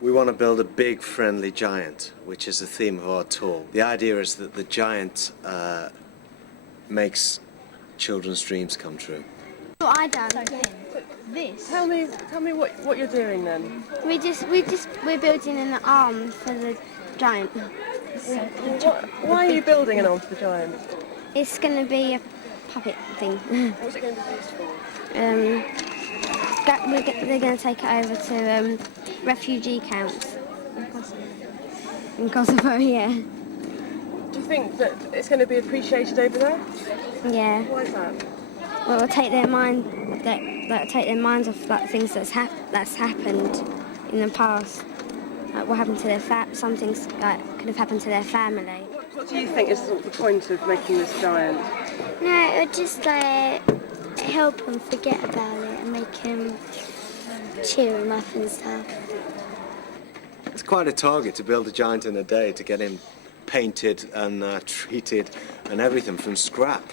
We want to build a big, friendly giant, which is the theme of our tour. The idea is that the giant makes children's dreams come true. What I done? This. Tell me what you're doing then. We're building an arm for the giant. Why are you building an arm for the giant? It's going to be a puppet thing. What's it going to be used for? They're going to take it over to refugee camps in Kosovo, yeah. Do you think that it's going to be appreciated over there? Yeah. Why is that? Well, it'll take their minds off like things that's happened in the past. Like what happened to their some things like could have happened to their family. What do you think is the point of making this giant? No, it would just like help them forget about it and make him cheer him up and stuff. It's quite a target to build a giant in a day, to get him painted and treated and everything from scrap.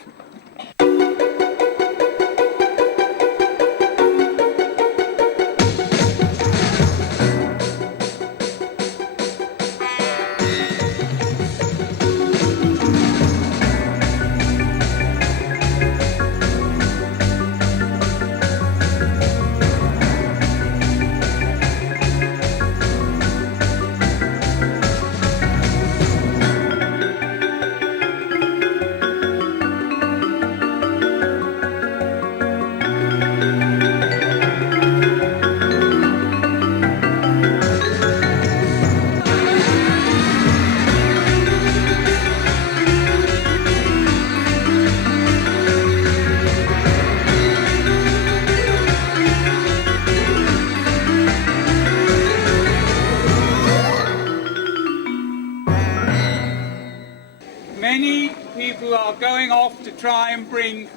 Many people are going off to try and bring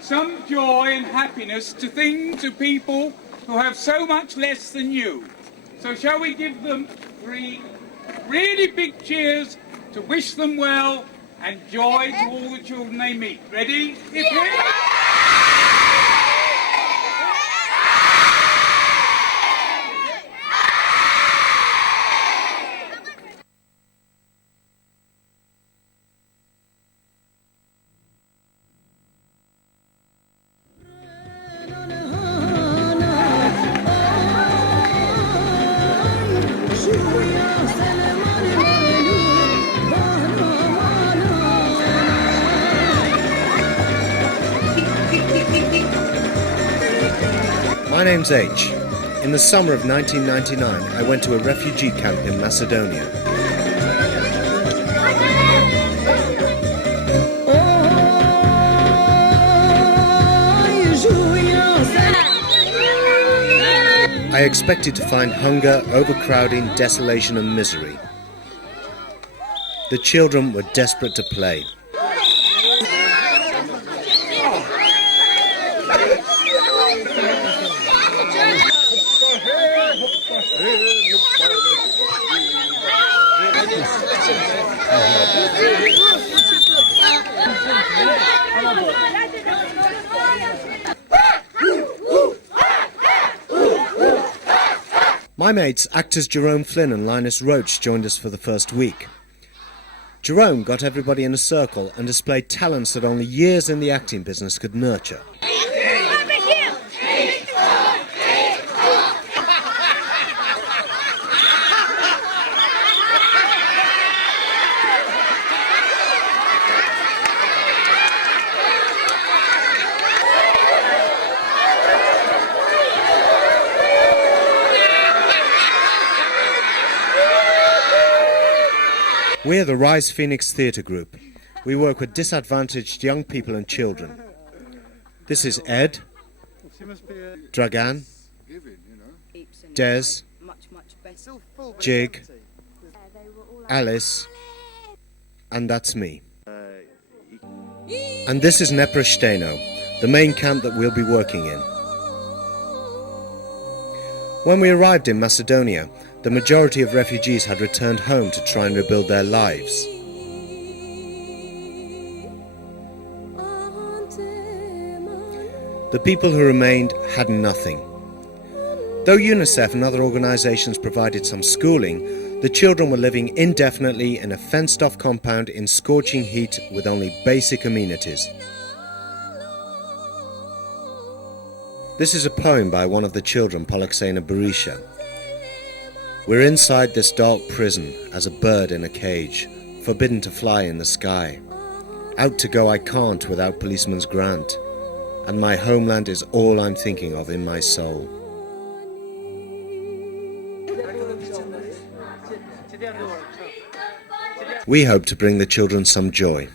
some joy and happiness to people who have so much less than you. So shall we give them 3 really big cheers to wish them well and joy to all the children they meet. Ready? Yeah. My name's H. In the summer of 1999, I went to a refugee camp in Macedonia. I expected to find hunger, overcrowding, desolation and misery. The children were desperate to play. My mates, actors Jerome Flynn and Linus Roach, joined us for the first week. Jerome got everybody in a circle and displayed talents that only years in the acting business could nurture. We're the Rise Phoenix Theatre Group. We work with disadvantaged young people and children. This is Ed, Dragan, Des, Jig, Alice, and that's me. And this is Neprosteno, the main camp that we'll be working in. When we arrived in Macedonia, the majority of refugees had returned home to try and rebuild their lives. The people who remained had nothing. Though UNICEF and other organisations provided some schooling, the children were living indefinitely in a fenced-off compound in scorching heat with only basic amenities. This is a poem by one of the children, Polixena Berisha. We're inside this dark prison as a bird in a cage, forbidden to fly in the sky. Out to go I can't without policeman's grant, and my homeland is all I'm thinking of in my soul. We hope to bring the children some joy.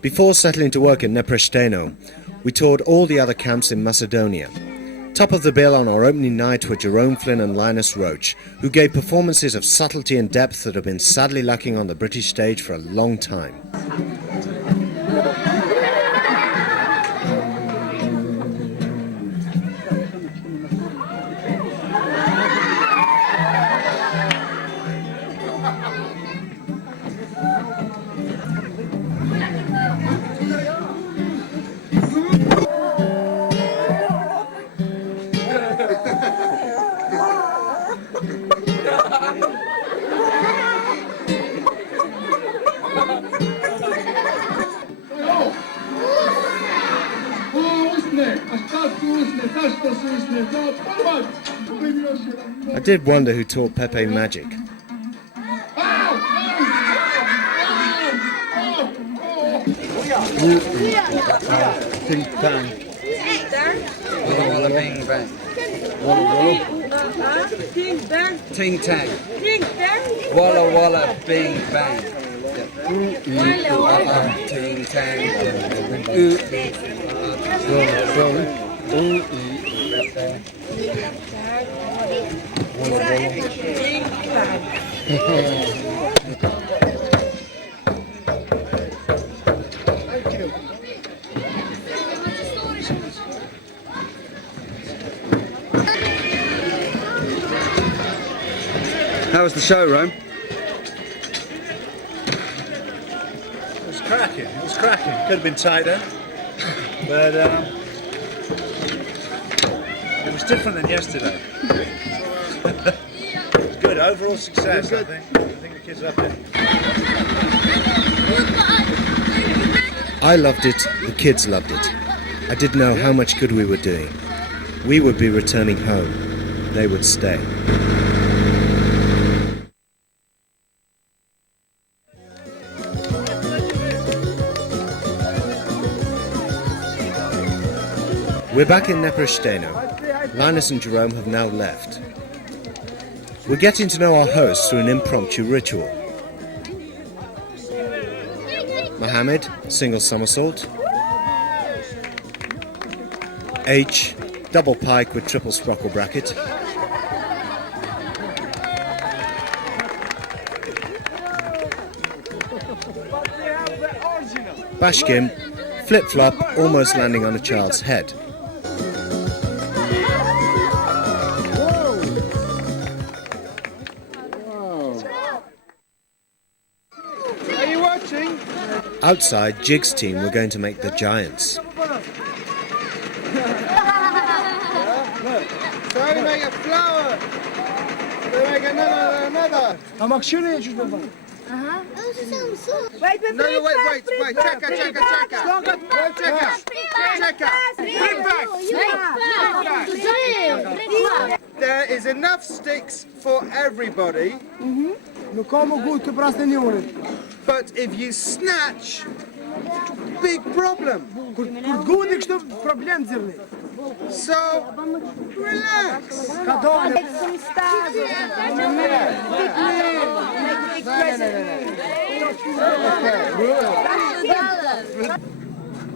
Before settling to work in Nepresteno, we toured all the other camps in Macedonia. Top of the bill on our opening night were Jerome Flynn and Linus Roach, who gave performances of subtlety and depth that have been sadly lacking on the British stage for a long time. I did wonder who taught Pepe magic. Ting tang. Walla walla bing bang. Ting tang. Walla walla bing bang. Ting How was the show, Rome? It was cracking. It was cracking. Could have been tighter, but it was different than yesterday. It's good. Overall success, I think. I think the kids loved it. I loved it, the kids loved it. I didn't know how much good we were doing. We would be returning home. They would stay. We're back in Nepresteno. Linus and Jerome have now left. We're getting to know our hosts through an impromptu ritual. Mohammed, single somersault. H, double pike with triple sprockle bracket. Bashkim, flip-flop, almost landing on a child's head. Outside, Jig's team were going to make the giants. So we make a flower. We make another. Wait. No, wait. Checker. There is enough sticks for everybody. But if you snatch, big problem. So, relax.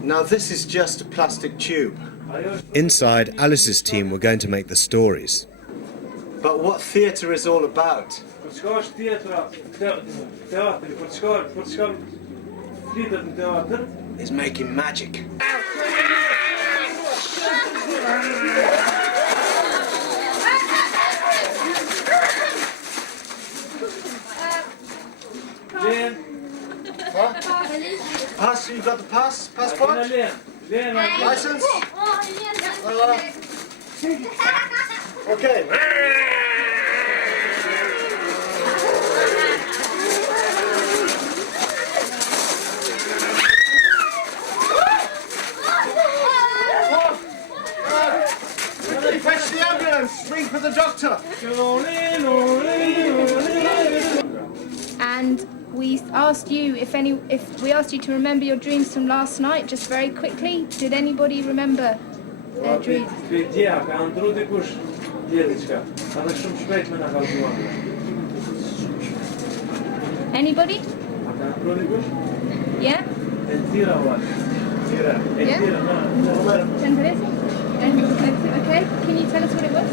Now this is just a plastic tube. Inside, Alice's team were going to make the stories. But what theatre is all about? Is making magic. Liam. What? Pass, you got the pass? Passport? License? Okay. Fetch the ambulance! Ring for the doctor! And we asked you if we asked you to remember your dreams from last night, just very quickly. Did anybody remember their dreams? Anybody? Yeah? Yeah? Okay, can you tell us what it was?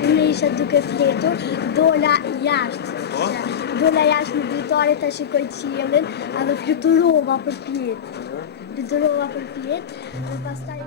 Unë isha duke fletur, dola jashtë. Dola jashtë në dritare të shikoj qiellin, edhe fluturova për pjetë. Fluturova për pjetë, dhe pastaj...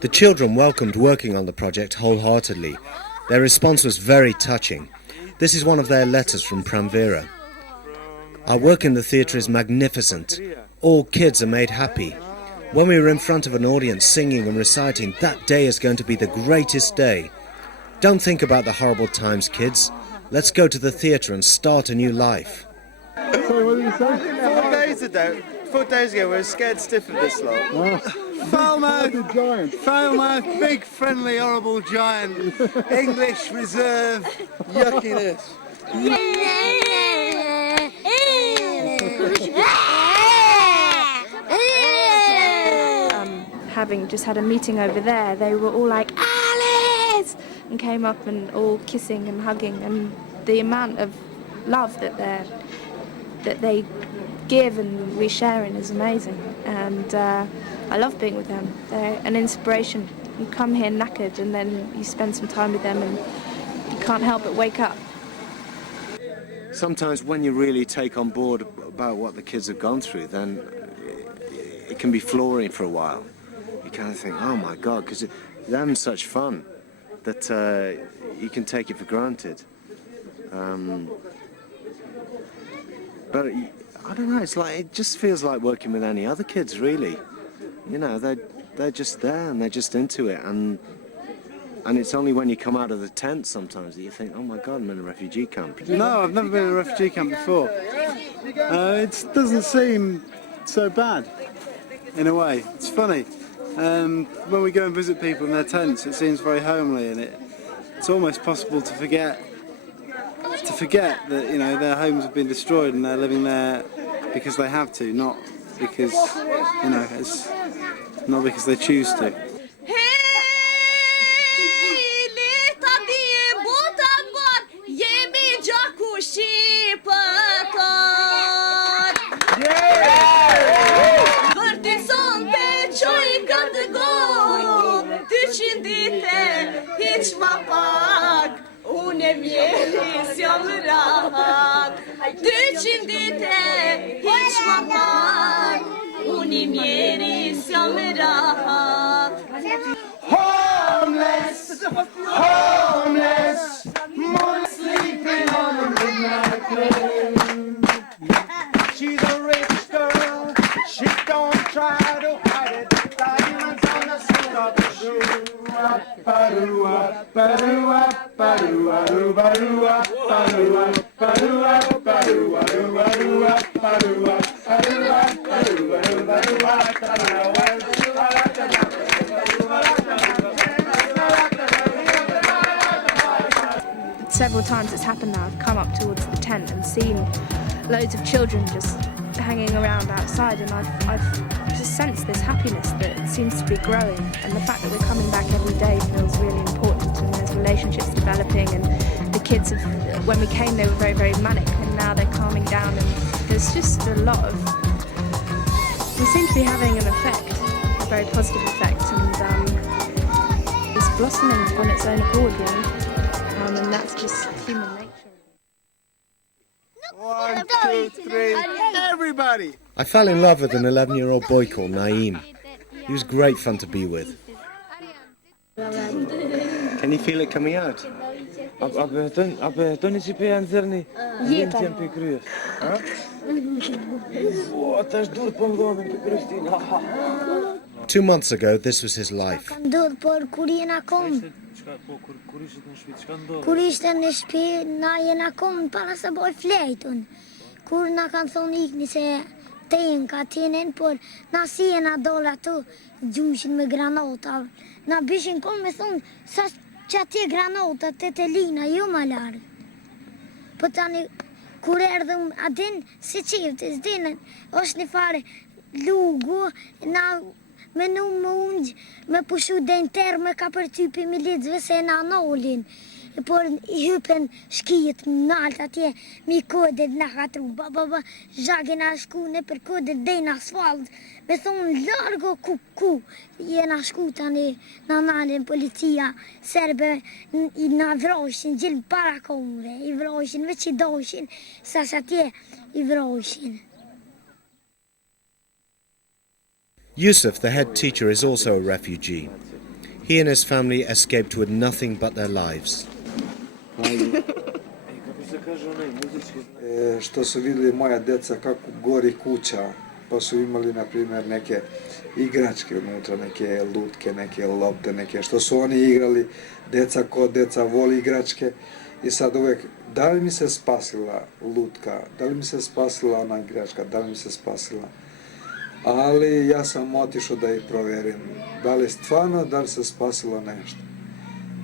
The children welcomed working on the project wholeheartedly. Their response was very touching. This is one of their letters from Pramvera. Our work in the theatre is magnificent. All kids are made happy. When we were in front of an audience singing and reciting, that day is going to be the greatest day. Don't think about the horrible times, kids. Let's go to the theatre and start a new life. Sorry, what did you say? 4 days ago, we were scared stiff of this lot. Foul mouth, big, friendly, horrible giant. English reserve yuckiness. Having just had a meeting over there, they were all like, Alice! And came up and all kissing and hugging, and the amount of love that they give and we share in is amazing. And I love being with them. They're an inspiration. You come here knackered and then you spend some time with them and you can't help but wake up. Sometimes when you really take on board about what the kids have gone through, then it can be flooring for a while. You kind of think, oh my God, because they're having such fun that you can take it for granted. But I don't know, it just feels like working with any other kids, really. You know, they're just there and they're just into it, and it's only when you come out of the tent sometimes that you think, oh my God, I'm in a refugee camp. No, I've never been in a refugee camp before. It doesn't seem so bad, in a way. It's funny. When we go and visit people in their tents, it seems very homely, and it's almost possible to forget that, you know, their homes have been destroyed and they're living there because they have to, not because, you know, not because they choose to. Homeless, more sleeping on a midnight train. She's a rich girl, she don't try to hide it. Diamonds on the sole of her shoe. Ba-doo-wah, ba-doo-wah, ba-doo-wah, ba-doo-wah, ba-doo-wah, ba-doo-wah, ba-doo-wah, ba-doo-wah, ba-doo-wah, ba-doo-wah, ba-doo-wah. Several times it's happened now, I've come up towards the tent and seen loads of children just hanging around outside, and I've just sensed this happiness that seems to be growing, and the fact that we're coming back every day feels really important, and there's relationships developing, and the kids, when we came, they were very, very manic, and now they're calming down, and there's just a lot of... They seem to be having an effect, a very positive effect, and it's blossoming on its own accord, really, and that's just human nature. 1, 2, 3, everybody! I fell in love with an 11-year-old boy called Naeem. He was great fun to be with. Can you feel it coming out? Two months ago, this was his life. Kur ishte në shtëpi, na jena kom para se boj flejtun. Kur na kanë thonë ikni se ten ka tenen, por na si jena dole ato gjushin me granata. Na bishin kom me thonë, sa që atje granata të të lina, jo ma largë. Po tani, kur erdhëm atin, si qiftis, dinën, është një fare lugu, na me nu më ungjë, me pushu den terme ka për typi militëve se na nolin. Por i hypen shkijet nalt atje, mi kodet na ka tru, zhagin a shku në për kodet dhe në asfalt. Me thonë largo ku, jena shku tani na nalën policia, serbe i na vroshin, gjilë para komre, i vroshin, veç i doshin, sa atje i vroshin. Yusuf, the head teacher, is also a refugee. He and his family escaped with nothing but their lives. Što su vidjeli moja deca kako gori kuća, pa su imali na primjer neke igračke unutra, neke lutke, neke lopte, neke što su oni igrali, deca ko deca voli igračke i sad uvijek da li mi se spasila lutka, da li mi se spasila ona igračka, da li mi se spasila. Ali ja sam otišao da ih provjerim, da li stvarno, da li se spasilo nešto.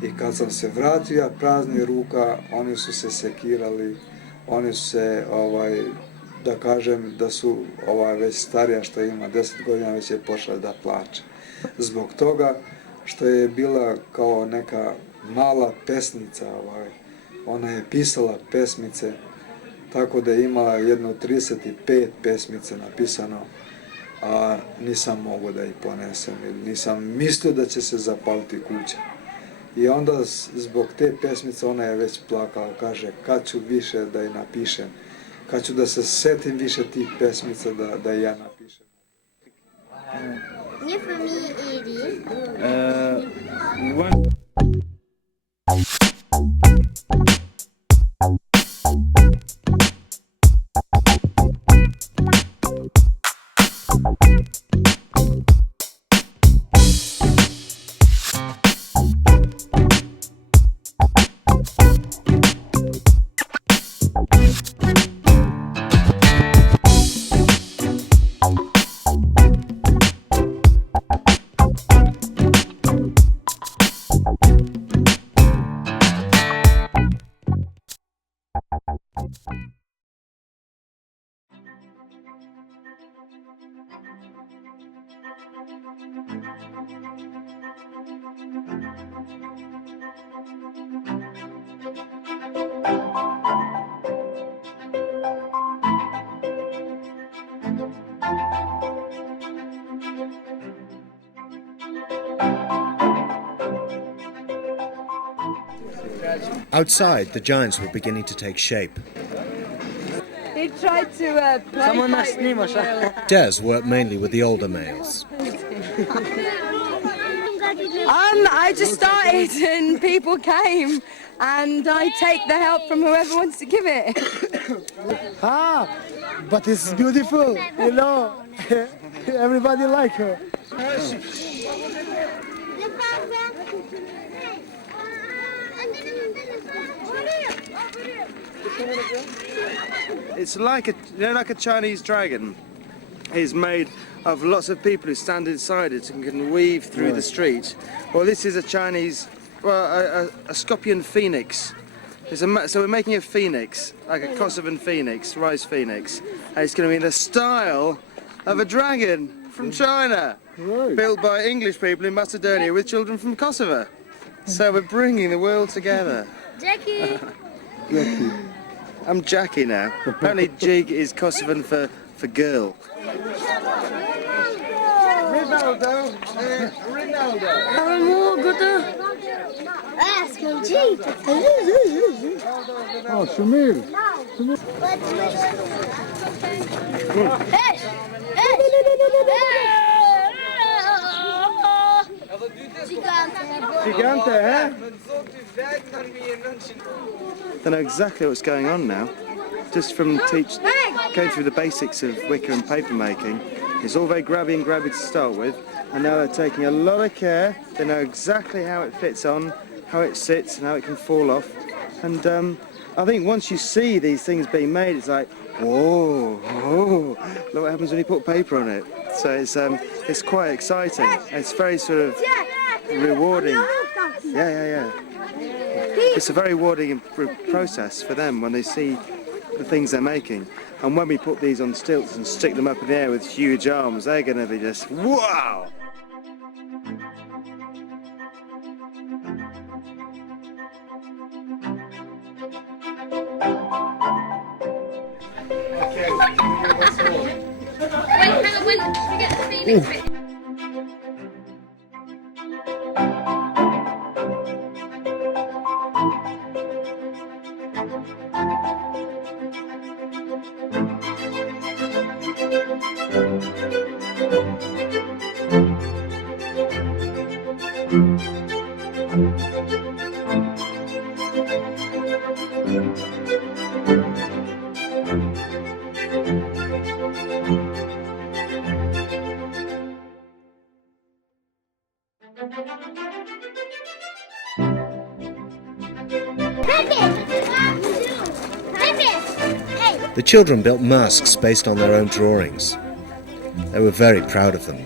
I kad sam se vratio, praznih ruka, oni su se sekirali, oni su se, da kažem, da su već starija što ima 10 godina, već je počela da plače. Zbog toga što je bila kao neka mala pesnica, ona je pisala pesmice, tako da je imala jedno 35 pesmice napisano, a nisam mogao da ih ponesem, nisam mislio da će se zapaliti kuća. I onda zbog te pesmice ona je već plakala, kaže kad ću više da ih napišem, kad ću da se setim više tih pesmica da ja napišem. Një fëmijë i ri. Outside, the giants were beginning to take shape. He tried to play Des worked mainly with the older males. I just started and people came and I take the help from whoever wants to give it. But it's beautiful, you know. Everybody like her. It's like a Chinese dragon. It's made of lots of people who stand inside it and can weave through the street. Well, this is a Chinese, a scorpion phoenix. So we're making a phoenix, like a Kosovan phoenix, rice phoenix. And it's going to be in the style of a dragon from China, built by English people in Macedonia with children from Kosovo. So we're bringing the world together. Jackie! Jackie. I'm Jackie now. Apparently Jig is Kosovan for girl. Ronaldo. Ronaldo. Ask him, Jig. Oh, Shamil. Gigante, hè? They know exactly what's going on now. Just from going through the basics of wicker and paper making. It's all very grabby and grabby to start with, and now they're taking a lot of care. They know exactly how it fits on, how it sits, and how it can fall off. And I think once you see these things being made, it's like, whoa, whoa, look what happens when you put paper on it. So it's quite exciting. It's very sort of rewarding. Yeah. It's a very rewarding process for them when they see the things they're making. And when we put these on stilts and stick them up in the air with huge arms, they're going to be just, wow! The children built masks based on their own drawings. They were very proud of them.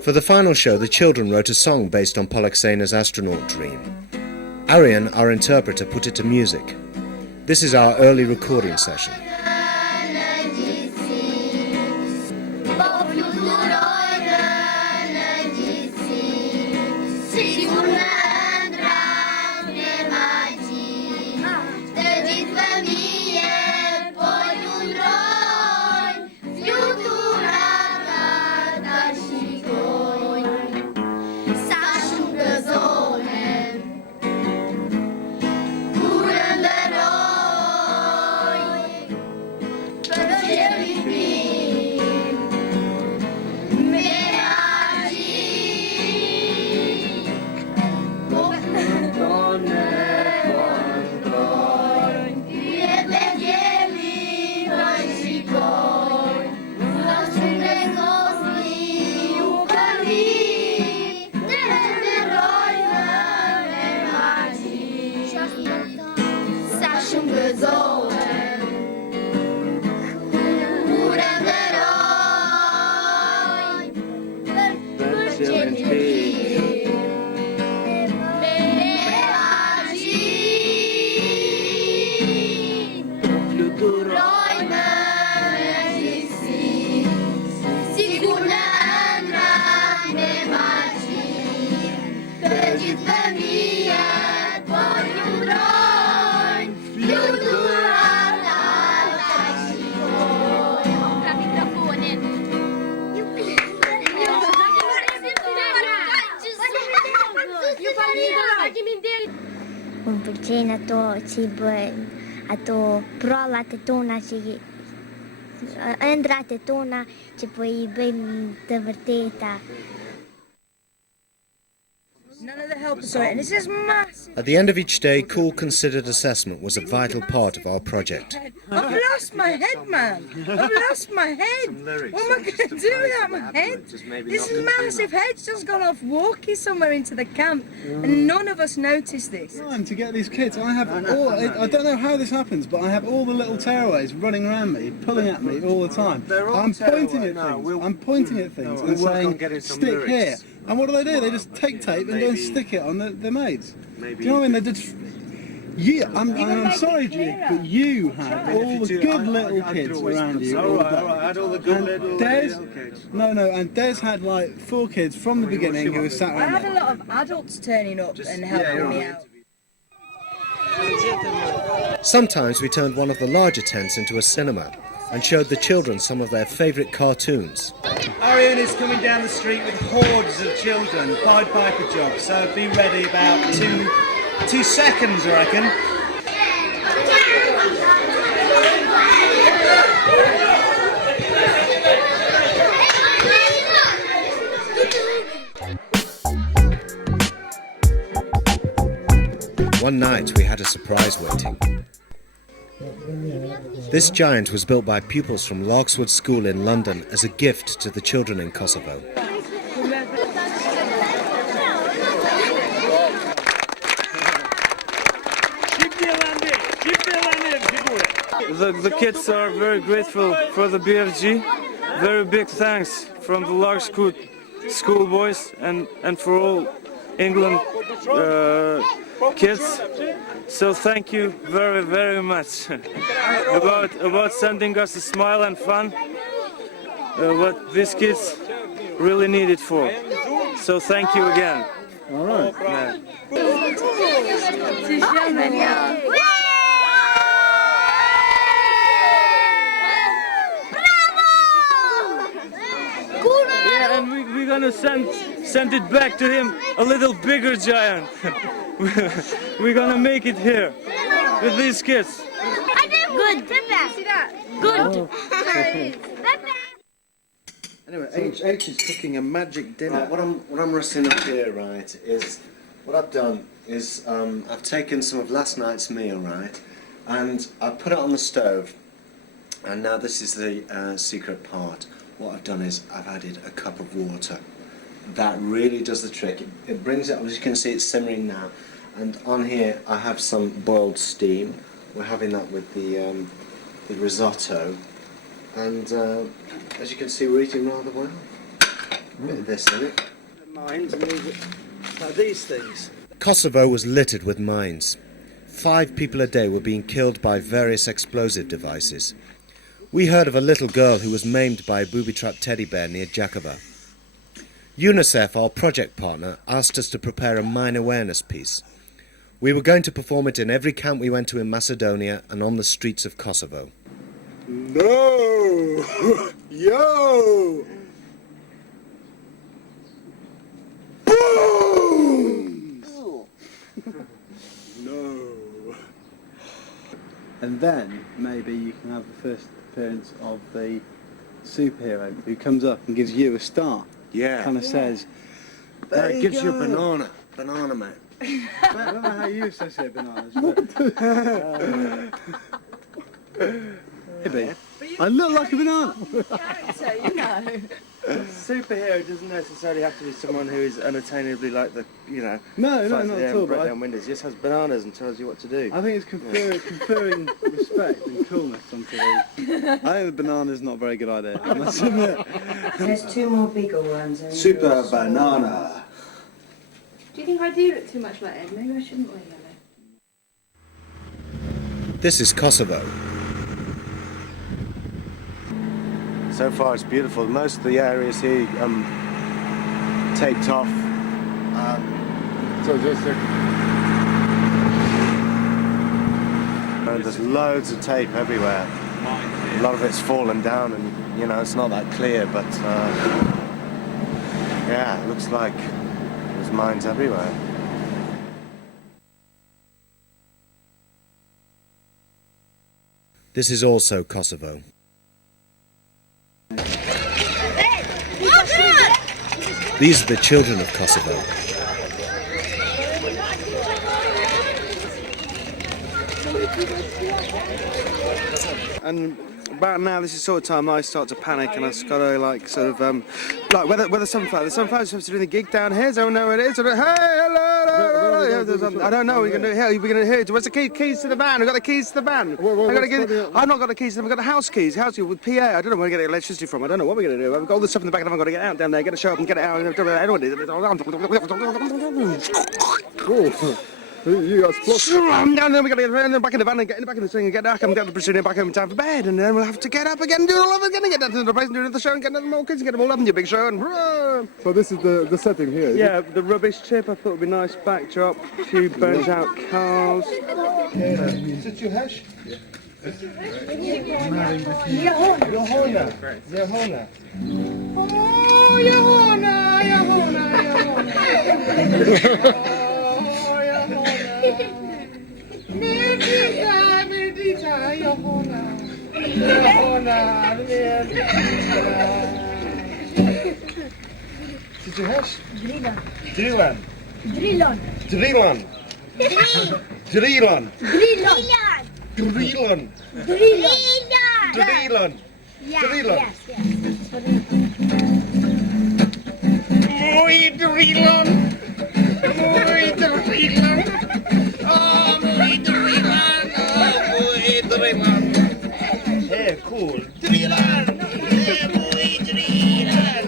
For the final show, the children wrote a song based on Polixena's astronaut dream. Arian, our interpreter, put it to music. This is our early recording session. Un puțin a to prola te tona și Andra te tona ce poi bem de vërteta. None of the helpers saw it, and it's just massive. At the end of each day, cool, considered assessment was a vital part of our project. I've lost my head, man. I've lost my head. What am I going to do without my head? This massive head's just gone off walking somewhere into the camp, and none of us noticed this. Time to get these kids. I don't know how this happens, but I have all the little tearaways running around me, pulling at me all the time. I'm pointing at things. I'm pointing at things and saying, stick here. And what do? They just take tape and go and stick it on their mates. Do you know what I mean? They did. Yeah, I'm sorry, Jake, but you had all the good little kids around you. All right, I had all the good little kids. No, and Des had like 4 kids from the beginning who were sat I around had there. a lot of adults turning up and helping me out. Sometimes we turned one of the larger tents into a cinema and showed the children some of their favourite cartoons. Arian is coming down the street with hordes of children, Pied Piper job, so be ready about 2 seconds, I reckon. One night we had a surprise waiting. This giant was built by pupils from Larkswood School in London as a gift to the children in Kosovo. The kids are very grateful for the BFG. Very big thanks from the Larkswood School boys and for all England kids. So thank you very, very much about sending us a smile and fun. What these kids really need it for. So thank you again. All right. Yeah. Yeah, and we're gonna send it back to him, a little bigger giant. We're gonna make it here with these kids. Good. Good. Anyway, H is cooking a magic dinner. Right, what I'm rusting up here, right, is what I've done is I've taken some of last night's meal, right, and I've put it on the stove, and now this is the secret part. What I've done is I've added a cup of water. That really does the trick. It brings it, as you can see, it's simmering now, and on here I have some boiled steam. We're having that with the risotto, and as you can see, we're eating rather well. A bit of this in it. Mines, these things. Kosovo was littered with mines. 5 people a day were being killed by various explosive devices. We heard of a little girl who was maimed by a booby-trapped teddy bear near Jakova. UNICEF, our project partner, asked us to prepare a mine awareness piece. We were going to perform it in every camp we went to in Macedonia and on the streets of Kosovo. No! Yo! Boom! No. And then maybe you can have the first appearance of the superhero who comes up and gives you a star. Yeah. Kind of says, That gives you a banana. Banana man. I don't know how you associate bananas, but... maybe. I look like a banana. Character, you know. Superhero doesn't necessarily have to be someone who is unattainably like the, No, not at all. Break But down windows. He just has bananas and tells you what to do. I think it's conferring respect and coolness onto these. I think the banana's not a very good idea, I must admit. There's 2 more bigger ones. Super banana. Do you think I do look too much like Ed? Maybe I shouldn't wear yellow. This is Kosovo. So far it's beautiful. Most of the areas here taped off. There's loads of tape everywhere. A lot of it's fallen down and, it's not that clear, but yeah, it looks like there's mines everywhere. This is also Kosovo. These are the children of Kosovo. And about now, this is sort of time I start to panic, and I've got to where the sunflower. The sunflower's supposed to be doing the gig down here. So I don't know where it is. Hey, hello, I don't know. We're going to hear it. Where's the keys to the van? We've got the keys to the van. I've not got the keys. I've got the house keys. House keys with PA. I don't know where to get the electricity from. I don't know what we're going to do. I've got all this stuff in the back and I've got to get out down there, get a show up and get it out. Cool. You guys plus. And then we got to get back in the van and get in the back of the thing and get back and get the Brazilian back home in time for bed. And then we'll have to get up again and do it all over again and get down to the place and do another show and get another more kids and get them all up in your big show. And So this is the setting here. yeah, the rubbish tip. I thought would be nice backdrop. A few burnt out cars. Is it your hash? Yeah. Jehona. Oh, Jehona. Medita, Jehona. Is it your hash? Drilan. Drilan. Drilan. Drilan. Drilan. Drilan. Drilan. Drilan. Drilan. Drilan. Yes, yes. Muy Drilan. Muy Drilan. Oh, muy Drilan. Oh, muy Drilan. Hey, cool. Drilan. Hey, muy Drilan.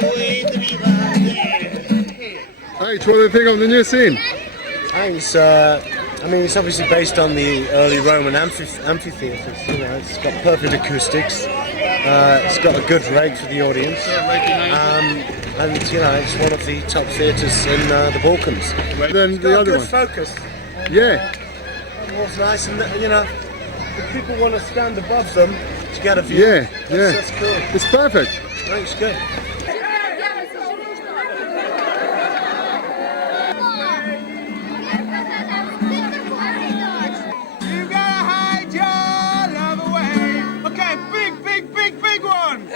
Muy Drilan. Hey, what do you think of the new scene? I mean, it's obviously based on the early Roman amphitheatres. You know, it's got perfect acoustics. It's got a good rate for the audience. And, you know, it's one of the top theatres in the Balkans. Then the other good one. Focus. Yeah. It was nice, and you know, if people want to stand above them to get a view, Yeah, yeah. that's cool. It's perfect. Thanks, good. You gotta hide your love away. Okay, big one.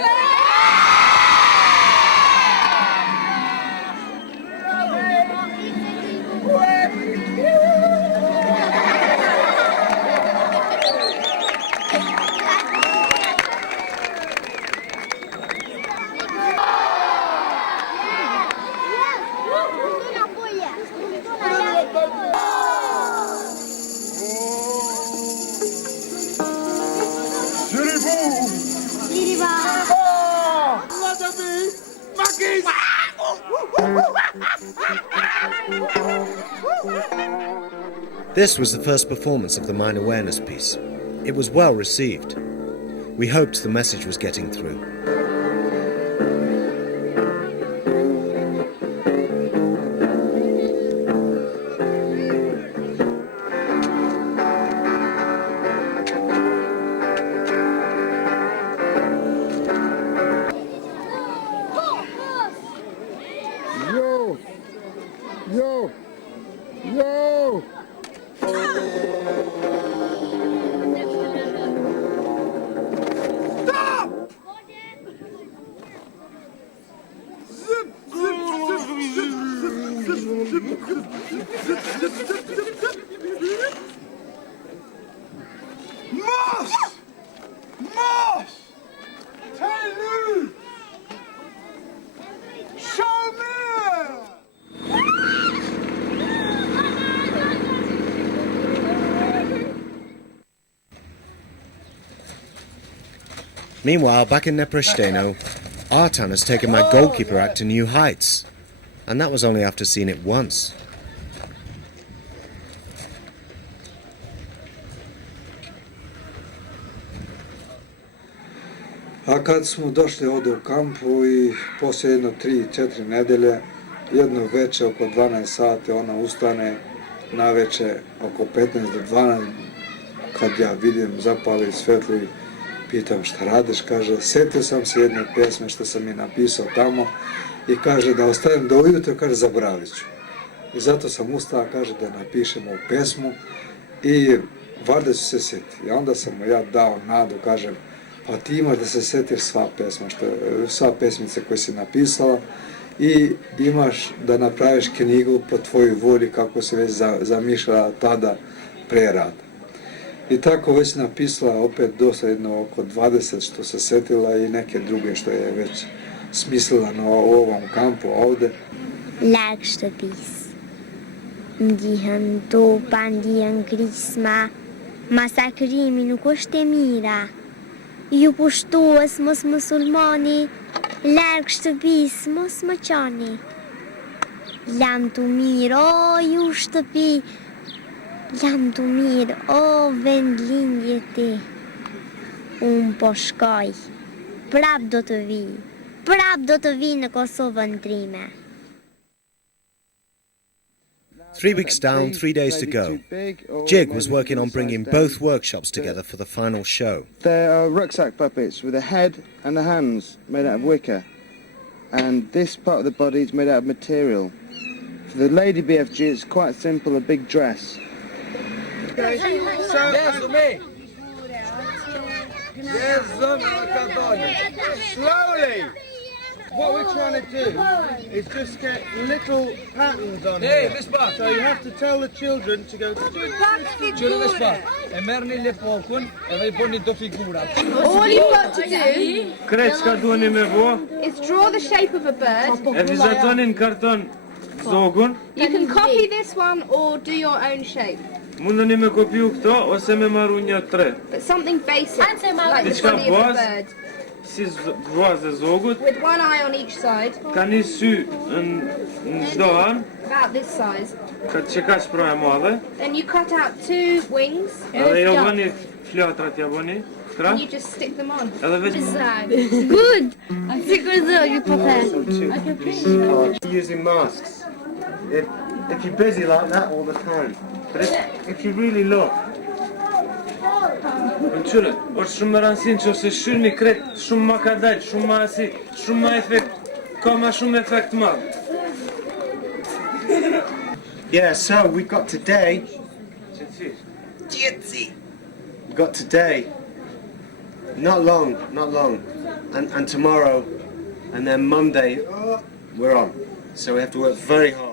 This was the first performance of the Mine Awareness piece. It was well received. We hoped the message was getting through. Yo! Moss! Taylor! Show me! Meanwhile, back in Nepresteno, Artan has taken my goalkeeper act to new heights. And that was only after seeing it once. A kad smo došli ovdje u kampu i poslije jedno 3-4 nedelje, jedno veče oko 12 sati ona ustane, na veče oko 15 do 12, kad ja vidim zapali svetli, pitam šta radiš, kaže, sjetio sam se jedne pjesme što sam mi napisao tamo i kaže da ostavim do ujutro, kaže, zaboravit ću. I zato sam ustao, kaže, da napišem ovu pjesmu i valjda ću se sjetiti. I onda sam mu ja dao nadu, kažem, pa ti imaš da se sjetiš sva pesmice koje si napisala i imaš da napraviš knjigu po tvojoj volji kako se već zamišljala tada pre rada. I tako već napisala opet dosta jedno oko 20 što se sjetila i neke druge što je već smislila na ovom kampu ovdje. Lägsta bis. Ndihem to pandihen krisma, masakrimi nuk është e mira. Ju pushtues mos musulmani, larg shtëpis mos më qani. Lam të mirë, o ju shtëpi, lam të mirë, o vend lindje ti. Unë po shkoj, prap do të vi, prap do të vi në Kosovën trime. 3 weeks down, 3 days to go. Jig was working on bringing both workshops together for the final show. There are rucksack puppets with a head and the hands made out of wicker. And this part of the body is made out of material. For the lady BFG, it's quite simple, a big dress. Slowly! What we're trying to do is just get little patterns on here. So you have to tell the children to go... All you've got to do is draw the shape of a bird. You can copy this one or do your own shape. But something basic, like the body of a bird. With one eye on each side. About this size. Then you cut out 2 wings. And you just stick them on. Good! Using masks. If you're busy like that all the time. But if you really look, yeah, so we got today. We got today. Not long. And tomorrow, and then Monday, we're on. So we have to work very hard.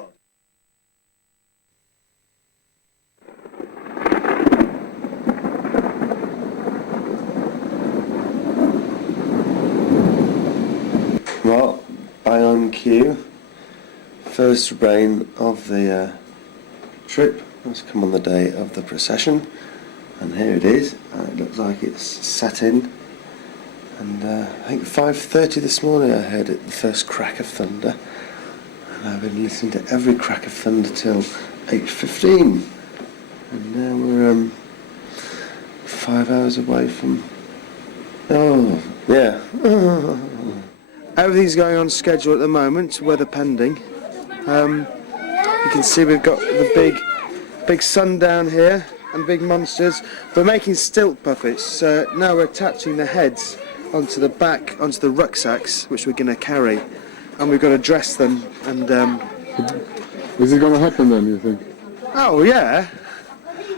Well, bang on cue. First rain of the trip has come on the day of the procession, and here it is. It looks like it's set in, and I think 5:30 this morning I heard it, the first crack of thunder, and I've been listening to every crack of thunder till 8:15, and now we're 5 hours away from... Oh, yeah. Everything's going on schedule at the moment, weather pending. You can see we've got the big sun down here and big monsters. We're making stilt puppets. Now we're attaching the heads onto the back, onto the rucksacks, which we're going to carry, and we've got to dress them. And is it going to happen then, you think? oh yeah,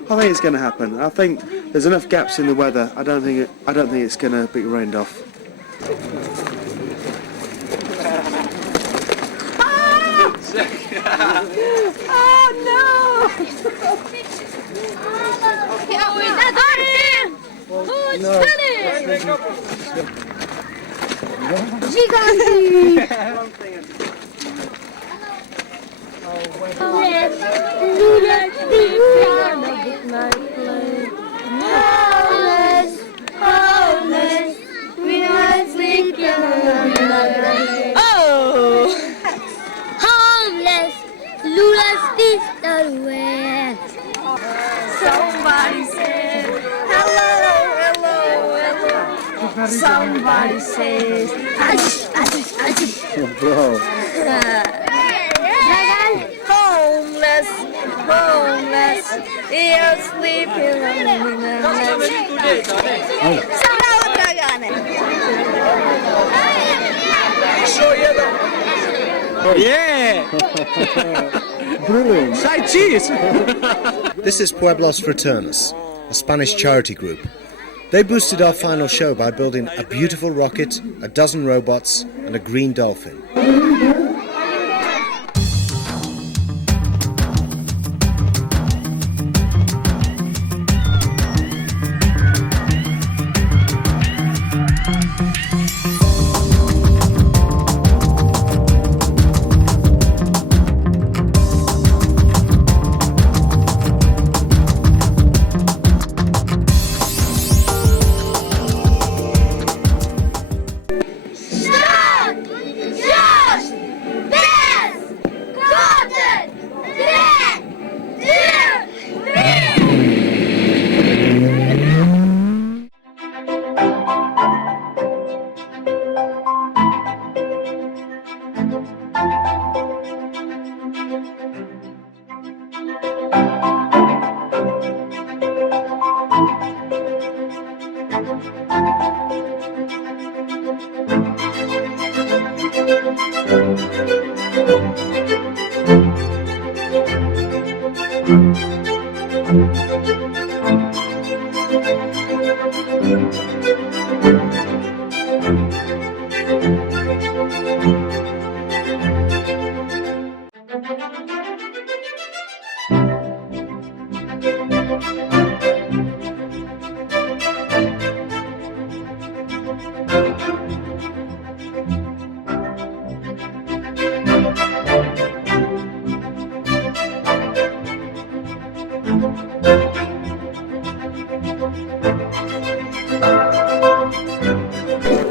I think it's going to happen. I think there's enough gaps in the weather. I don't think it's going to be rained off. Oh no! Somebody says hello. Somebody says Bro. homeless, you're sleeping on the Yeah! Brilliant. Say cheese! This is Pueblos Fraternos, a Spanish charity group. They boosted our final show by building a beautiful rocket, a dozen robots, and a green dolphin.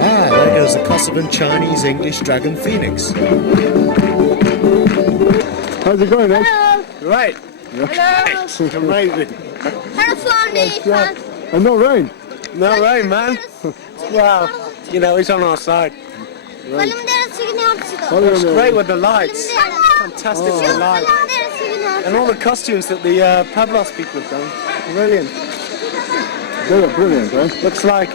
Ah, there goes the Kosovan Chinese English Dragon Phoenix. How's it going, Ed? Right. Hello. Amazing. Hello, Flandy. And no rain. No rain, man. Wow. You know, he's on our side. It's great with the lights. Fantastic with the lights. And all the costumes that the Pavlos people have done. Brilliant. They were brilliant, eh? Looks like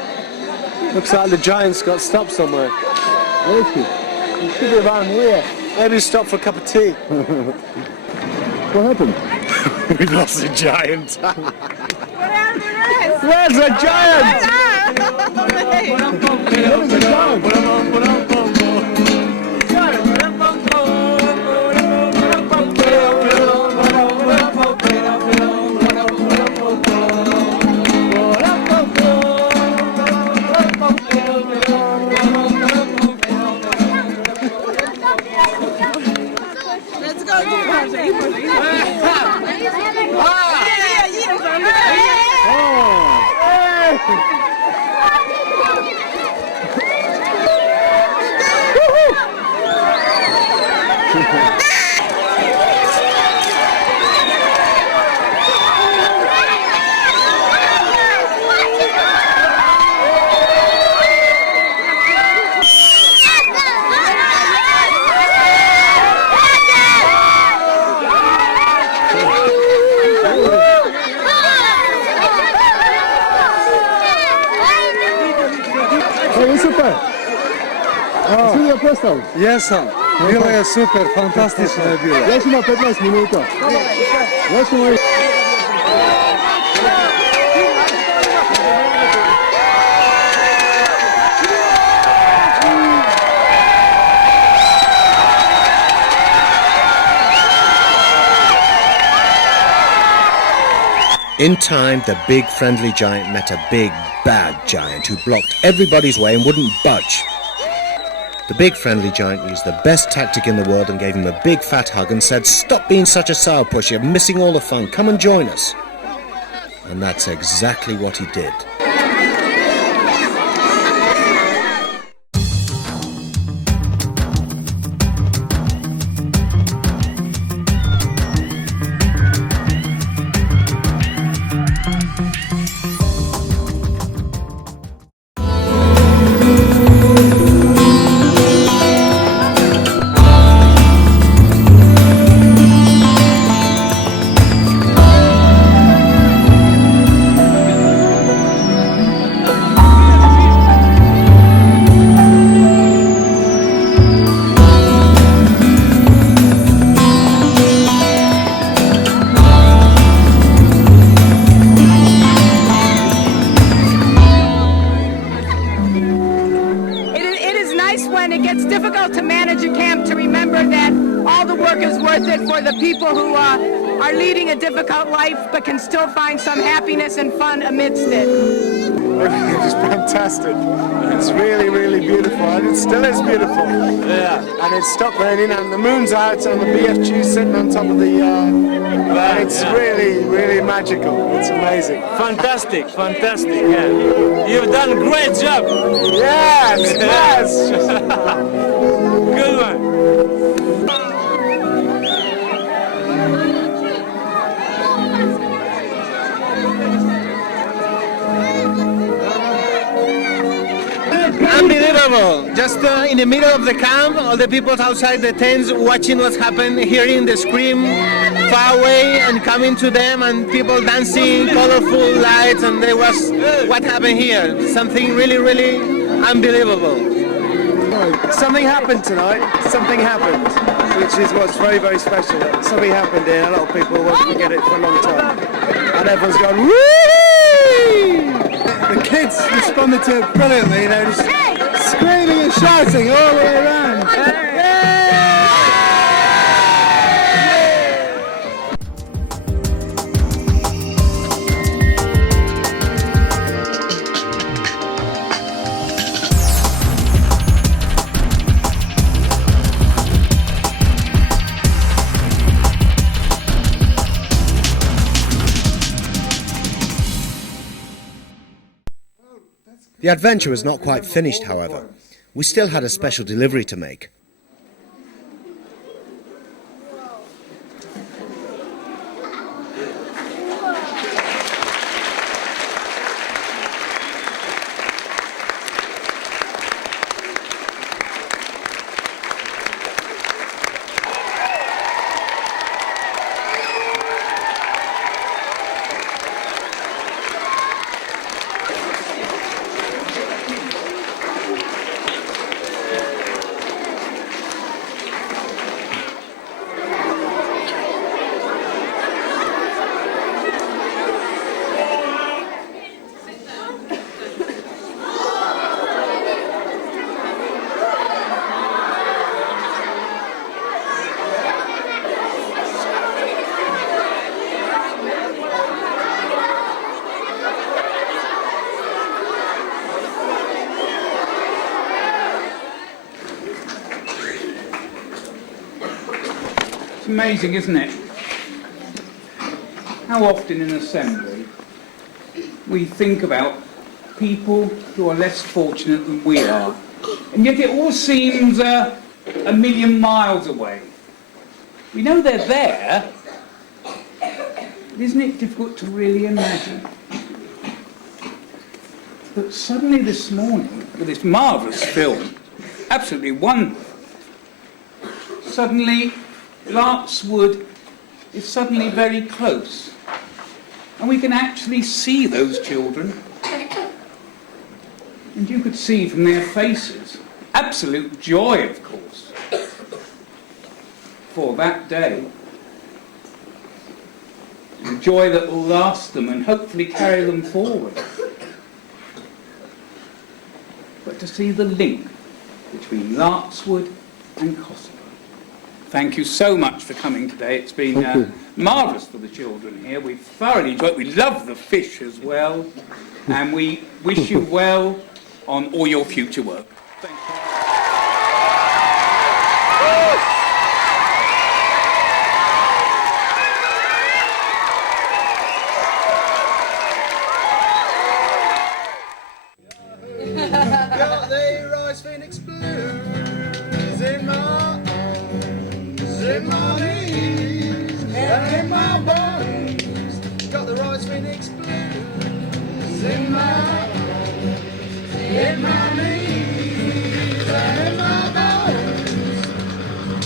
the giant's got stopped somewhere. Where is he? He should be around here. Maybe he's stopped for a cup of tea. What happened? We lost the giant. Where's the giant? Where's the giant? Jesam, bilo je super, fantastično je bilo. Još ima 15 minuta. Još ima... In time, the big friendly giant met a big bad giant who blocked everybody's way and wouldn't budge. The big friendly giant used the best tactic in the world and gave him a big fat hug and said, "Stop being such a sourpuss, you're missing all the fun, come and join us." And that's exactly what he did. For the people who are leading a difficult life but can still find some happiness and fun amidst it. It's fantastic. It's really, really beautiful, and it still is beautiful. Yeah. And it's stopped raining, and the moon's out, and the BFG sitting on top of the. It's really, really magical. It's amazing. Fantastic, fantastic. Yeah. You've done a great job. Yes, yes. Good one. Unbelievable! Just in the middle of the camp, all the people outside the tents watching what's happened, hearing the scream far away and coming to them, and people dancing, colorful lights, and there was what happened here. Something really, really unbelievable. Something happened tonight. Something happened, which is what's very, very special. Something happened here. A lot of people won't forget it for a long time. And everyone's gone, woo! The kids responded to it brilliantly, you know, just screaming and shouting all the way around. The adventure was not quite finished, however. We still had a special delivery to make. Amazing, isn't it? How often in assembly we think about people who are less fortunate than we are, and yet it all seems a million miles away. We know they're there, but isn't it difficult to really imagine? But suddenly this morning, with this marvellous film, absolutely wonderful, suddenly Lark's Wood is suddenly very close, and we can actually see those children, and you could see from their faces absolute joy, of course, for that day, the joy that will last them and hopefully carry them forward. But to see the link between Lark's Wood and Kosovo. Thank you so much for coming today. It's been marvellous for the children here. We've thoroughly enjoyed it. We love the fish as well. And we wish you well on all your future work. Thank you. Got the rice phoenix blues in my arms, in my knees, and in my bones. Got the rice phoenix blues in my arms, in my knees, and in my bones.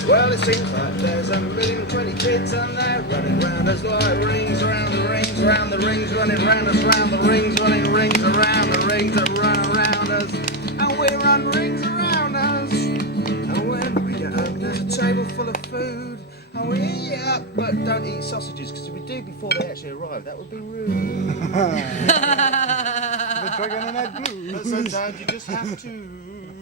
Well, it seems like there's 1,020 kids and they're running round us like rings around the rings, around the rings, running round us, round the rings, running rings around the rings that run around us. And we run rings around us. And when we get home, there's a table full of food. And we eat up, but don't eat sausages, because if we do before they actually arrive, that would be rude. The dragon and that blue. But sometimes you just have to,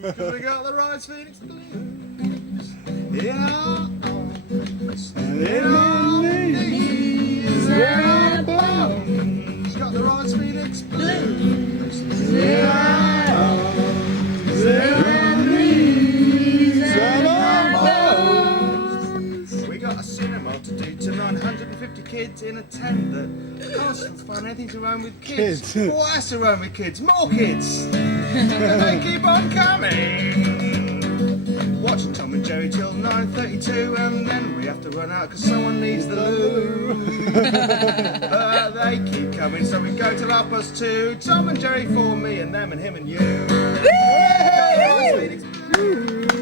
because we got the rice phoenix blues in our arms, in our knees, in our bones. Got the rice phoenix blues in our arms, in our knees, in our bones. We got a cinema to do to 950 kids in a tent that can't find anything to run with kids. What else to run with kids? More kids! They keep on coming! Watching Tom and Jerry till 9:32, and then we have to run out because someone needs the loo. They keep coming, so we go till 2:30. Tom and Jerry for me, and them and him and you. Phoenix blues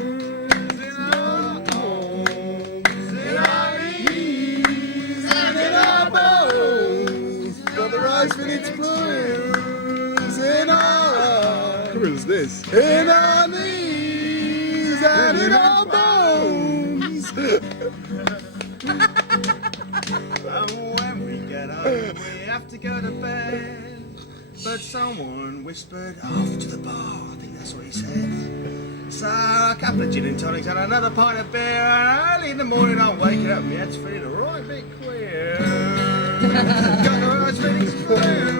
in our arms, in our knees, and in our bones. Got the rice Phoenix blues in our arms. Who is this? In our knees and in our bones. And when we get home, we have to go to bed, but someone whispered off to the bar. I think that's what he said. So a couple of gin and tonics and another pint of beer, and early in the morning I'm waking up, my head's feeling a right bit queer. Got the right feelings blue.